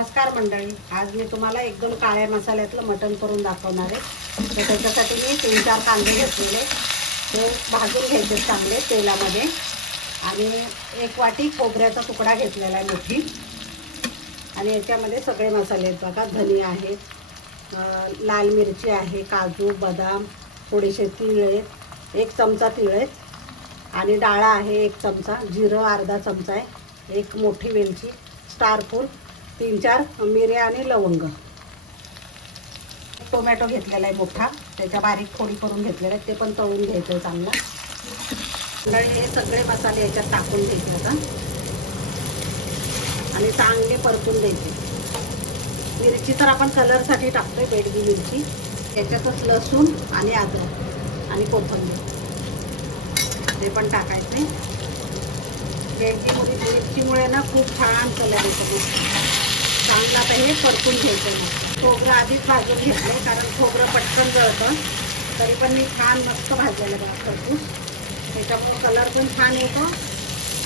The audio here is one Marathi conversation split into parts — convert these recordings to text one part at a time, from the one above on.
नमस्कार मंडळी, आज मी तुम्हाला एकदम काळ्या मसाल्यातलं मटण करून दाखवणार आहे। तर त्याच्यासाठी मी 3-4 कांदे घेतलेले, ते भाजून घ्यायचे चांगले तेलामध्ये। आणि 1 वाटी खोबऱ्याचा तुकडा घेतलेला आहे मोठी। आणि याच्यामध्ये सगळे मसाले आहेत बघा, धने आहेत, लाल मिरची आहे, काजू बदाम, थोडेसे तीळ आहेत, 1 चमचा तीळ आहेत, आणि डाळा आहे 1 चमचा, जिरं अर्धा चमचा आहे, 1 मोठी वेलची, स्टार फूल, 3-4 मिऱ्या आणि लवंग। टोमॅटो घेतलेला आहे मोठा, त्याच्या बारीक फोडी करून घेतलेले आहेत, ते पण तळून घ्यायचं चांगलं। तर हे सगळे मसाले याच्यात टाकून घ्यायचे आता आणि चांगले परतून द्यायचे। मिरची तर आपण कलरसाठी टाकतोय, बेडगी मिरची। याच्यातच लसूण आणि अद्रक आणि कोथिंबीर ते पण टाकायचे। बेडगी मिरचीमुळे ना खूप छान कलर येतो, चांगला। आता हे परतून घ्यायचं मग। खोबरं आधीच भाजून घेतलं, कारण खोबरं पटकन जळतं, तरी पण मी छान मस्त भाजलेलं बघा खरपूस। त्याच्यामुळे कलर पण छान येतो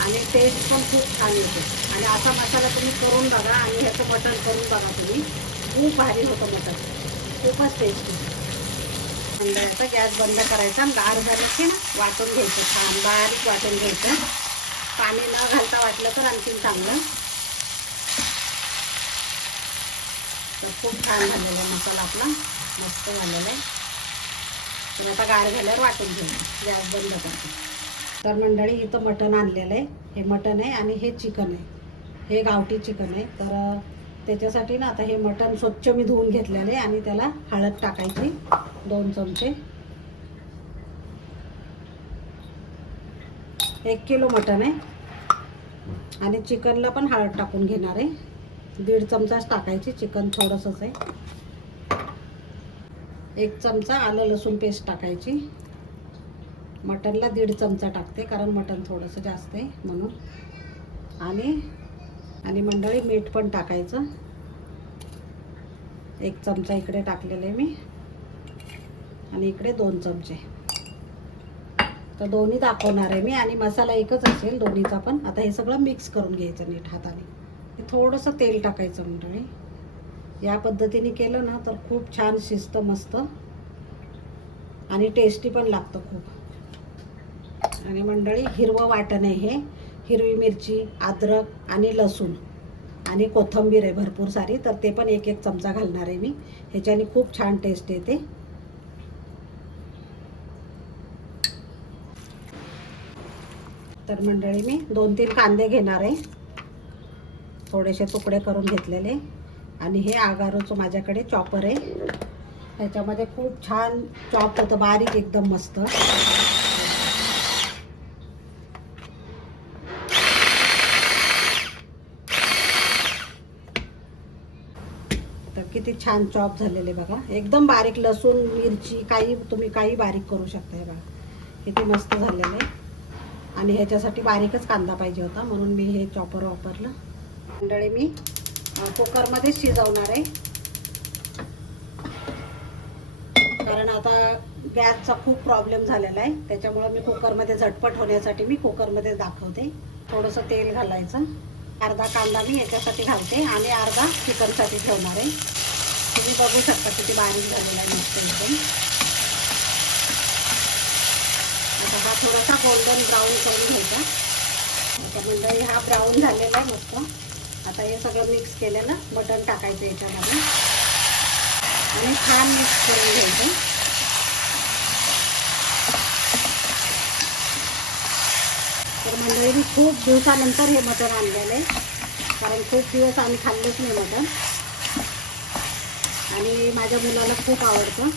आणि टेस्ट पण खूप छान येतो। आणि असा मसाला तुम्ही करून बघा आणि ह्याचं मटण करून बघा तुम्ही, खूप भारी होतं मटण, खूपच टेस्टी। आता गॅस बंद करायचा, गार झालं की ना वाटून घ्यायचं, छान बारीक वाटून घ्यायचं। पाणी न घालता वाटलं तर आणखीन चांगलं। तर खूप छान झालेला मसाला आपला, मस्त झालेला आहे। तर आता गार झाल्यावर वाटून घ्यायचं, गॅस बंद करतो। तर मंडळी, इथं मटण आणलेलं आहे, हे मटण आहे आणि हे चिकन आहे, हे गावठी चिकन आहे। तर त्याच्यासाठी ना आता हे मटण स्वच्छ मी धुवून घेतलेलं आहे आणि त्याला हळद टाकायची 2 चमचे। 1 किलो मटण आहे आणि चिकनला पण हळद टाकून घेणार आहे, 1.5 चमचाच टाकायची, चिकन थोडंसंच आहे। 1 चमचा आलं लसूण पेस्ट टाकायची, मटनला 1.5 चमचा टाकते, कारण मटन थोडंसं जास्त आहे म्हणून। आणि मंडळी, मीठ पण टाकायचं, 1 चमचा इकडे टाकलेलं आहे मी, आणि इकडे 2 चमचे। तर दोन्ही दाखवणार आहे मी, आणि मसाला एकच असेल दोन्हीचा पण। आता हे सगळं मिक्स करून घ्यायचं नीट हाताने। थोडंसं तेल टाकायचं मंडळी, या पद्धतीने केलं ना तर खूप छान शिजतं मस्त, आणि टेस्टी पण लागतं खूप। आणि मंडळी, हिरवं वाटण आहे हे, हिरवी मिरची, अद्रक आणि लसूण आणि कोथिंबीर आहे भरपूर सारी, तर ते पण 1-1 चमचा घालणार आहे मी, ह्याच्याने खूप छान टेस्ट येते। तर मंडळी, मी 2-3 कांदे घेणार आहे, थोडेसे तुकडे करून घेतलेले। आणि हे आगारोचं माझ्याकडे चॉपर आहे, त्याच्यामध्ये खूप छान चॉप होतं, बारीक एकदम मस्त। तर किती छान चॉप झालेले बघा, एकदम बारीक। लसूण मिरची काही तुम्ही काही बारीक करू शकता, हे बघा किती मस्त झालेलं आहे। आणि ह्याच्यासाठी बारीकच कांदा पाहिजे होता, म्हणून मी हे चॉपर वापरलं। मंडळी, मी कुकरमध्ये शिजवणार आहे, कारण आता गॅसचा खूप प्रॉब्लेम झालेला आहे, त्याच्यामुळे मी कुकरमध्ये झटपट होण्यासाठी मी कुकरमध्ये दाखवते। थोडंसं तेल घालायचं, अर्धा कांदा मी याच्यासाठी घालते आणि अर्धा चिकनसाठी ठेवणार आहे। तुम्ही बघू शकता किती बारीक झालेला आहे मस्त एकदम। आता हा थोडासा गोल्डन ब्राऊन करून घ्यायचा। आता मंडळी, हा ब्राऊन झालेला आहे मस्त। आता हे सगळं मिक्स केलेलं मटण टाकायचं याच्यामध्ये आणि छान मिक्स करून घ्यायचं। तर मंडळी, मी खूप दिवसानंतर हे मटण आणलेलं आहे, कारण खूप दिवस आम्ही खाल्लंच नाही मटण, आणि माझ्या मुलाला खूप आवडतं,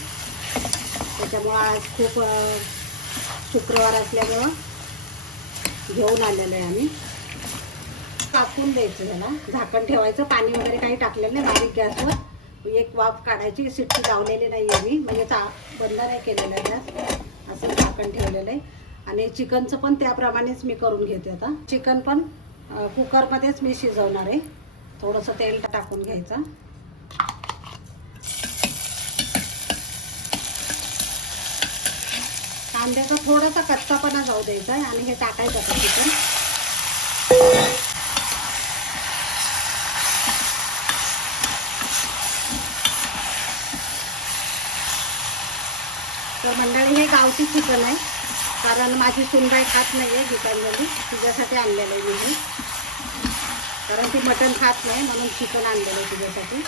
त्याच्यामुळं आज खूप शुक्रवार असल्यामुळं घेऊन आलेलं आहे आम्ही। टाकून द्यायचं, ह्याला झाकण ठेवायचं, पाणी वगैरे काही टाकलेलं नाही, बारीक गॅसवर 1 वाफ काढायची, शिट्टी लावलेली नाही आहे मी, म्हणजे बंद नाही केलेलं आहे गॅस, असं झाकण ठेवलेलं आहे। आणि चिकनचं पण त्याप्रमाणेच मी करून घेते। आता चिकन पण कुकरमध्येच मी शिजवणार आहे, थोडंसं तेल टाकून घ्यायचं। कांद्याचा थोडासा कच्चापणा जाऊ द्यायचा आहे आणि हे टाकायचं आता चिकन। तर मंडळी हे गावठी चिकन आहे, कारण माझी सुनबाई खात नाही आहे गीतांजली, तिच्यासाठी आणलेलं आहे मी, कारण ती मटण खात नाही म्हणून चिकन आणलेलं आहे तिच्यासाठी.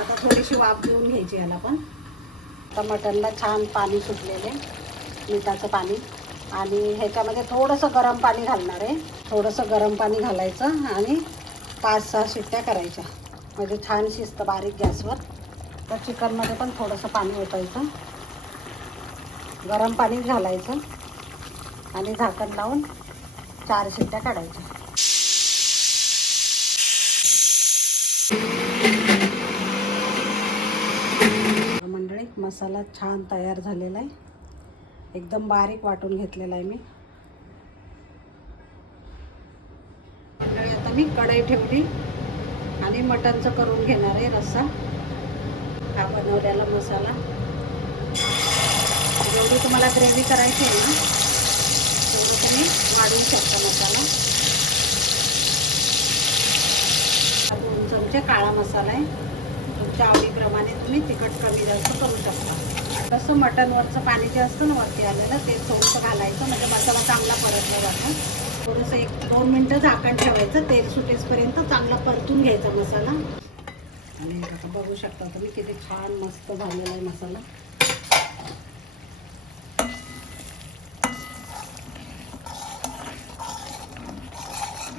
आता थोडीशी वाफ देऊन घ्यायची याला पण. आता मटणला छान पाणी सुटलेले, मिठाचं पाणी, आणि ह्याच्यामध्ये थोडंसं गरम पाणी घालणार आहे. थोडंसं गरम पाणी घालायचं आणि 5-6 शिट्ट्या करायच्या, म्हणजे छान शिजतं बारीक गॅसवर. तर चिकनमध्ये पण थोडंसं पाणी ओतायचं, गरम पाणी घालायचं आणि झाकण लावून 4 शिट्ट्या काढायच्या. मंडळी मसाला छान तयार झालेला आहे, एकदम बारीक वाटून घेतलेला आहे मी. आता मी कढई ठेवली आणि मटणचं करून घेणार आहे रस्सा. हा बनवलेला मसाला, जेवढी तुम्हाला ग्रेव्ही करायची आहे ना तेवढं तुम्ही वाढवू शकता मसाला. 2 चमचे काळा मसाला आहे, तुमच्या आवडीप्रमाणे तुम्ही तिखट कमी जास्त करू शकता. तसं मटणवरचं पाणी जे असतं ना वरती आलेलं ते थोडंसं घालायचं, म्हणजे मसाला चांगला परतला जातो. थोडंसं 1-2 मिनटं झाकण ठेवायचं, तेल सुटेपर्यंत चांगला परतून घ्यायचा मसाला. आणि आता बघू शकता तुम्ही किती छान मस्त झालेला आहे मसाला.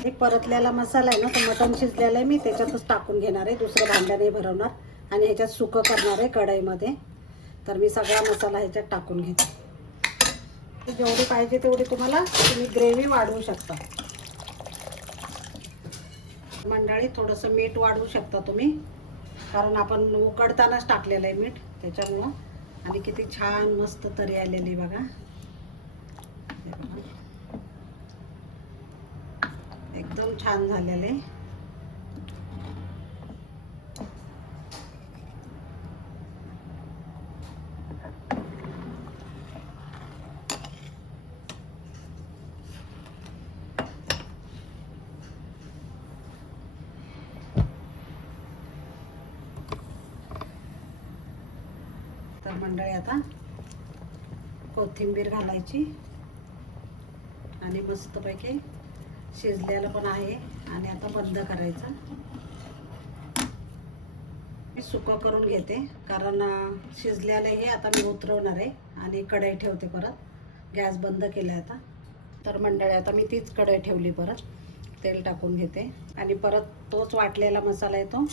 एक परतलेला मसाला आहे ना, तो मटण शिजलेला आहे, मी त्याच्यातच टाकून घेणार आहे, दुसरं भांडं नाही भरवणार. आणि ह्याच्यात सुकं करणार आहे कढईमध्ये. तर मी सगळा मसाला ह्याच्यात टाकून घेते. जेवढी पाहिजे तेवढी तुम्ही ग्रेव्ही वाढवू शकता. मंडळी थोडंसं मीठ वाढवू शकता तुम्ही, कारण आपण उकडतानाच टाकलेलं आहे मीठ त्याच्यामुळं. आणि किती छान मस्त तरी आलेली बघा, एकदम छान झालेले. तर मंडळी आता कोथिंबीर घालायची आणि मस्तपैकी शिजलेलं पण आहे. आणि आता बंद करायचं. मी सुकं करून घेते, कारण शिजलेलं हे आता मी उतरवणार आहे आणि कढई ठेवते परत. गॅस बंद केला आता. तर मंडळी आता मी तीच कढई ठेवली, परत तेल टाकून घेते आणि परत तोच वाटलेला मसाला येतो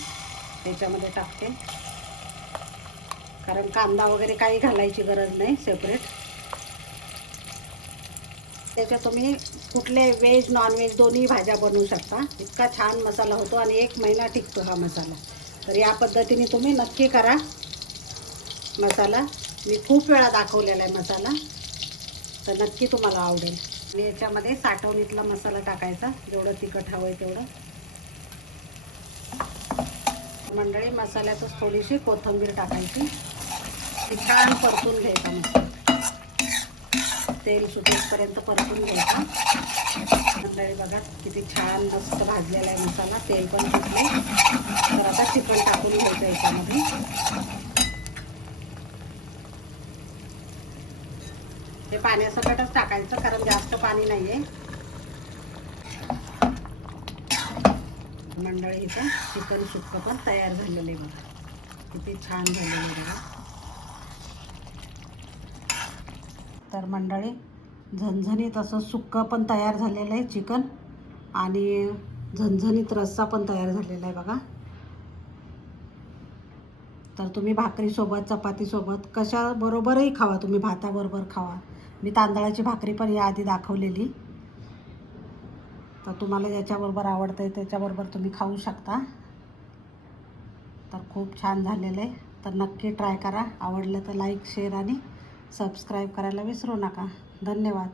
त्याच्यामध्ये टाकते, कारण कांदा वगैरे काही घालायची गरज नाही सेपरेट. त्याच्यात तुम्ही कुठले व्हेज नॉनव्हेज दोन्ही भाज्या बनवू शकता. इतका छान मसाला होतो आणि 1 महिना टिकतो हा मसाला. तर या पद्धतीने तुम्ही नक्की करा मसाला. मी खूप वेळा दाखवलेला आहे मसाला, तर नक्की तुम्हाला आवडेल. आणि याच्यामध्ये साठवणीतला मसाला टाकायचा, जेवढं तिखट हवं आहे तेवढं. मंडळी मसाल्यातच थोडीशी कोथिंबीर टाकायची, छान परतून घ्यायचा मसाला, तेल सुटेपर्यंत परतून घ्यायचा. मंडळी बघा किती छान मस्त भाजलेला आहे मसाला, तेल पण सुटले. तर आता चिकन टाकून घ्यायचं याच्यामध्ये. हे पाण्यासकटच टाकायचं, कारण जास्त पाणी नाही आहे. मंडळी इथं चिकन सुक्कं पण तयार झालेलं आहे बघा, किती छान झालेलं आहे बघा. तर मंडळी झणझणीत असं सुक्कं पण तयार झालेलं आहे चिकन, आणि झणझणीत रस्सा पण तयार झालेला आहे बघा. तर तुम्ही भाकरीसोबत चपातीसोबत कशाबरोबरही खावा, तुम्ही भाताबरोबर खावा. मी तांदळाची भाकरी पण याआधी दाखवलेली, तर तुम्हाला ज्याच्याबरोबर आवडतं आहे त्याच्याबरोबर तुम्ही खाऊ शकता. तर खूप छान झालेलं आहे. तर नक्की ट्राय करा. आवडलं तर लाईक, शेअर आणि सबस्क्राईब करायला विसरू नका. धन्यवाद.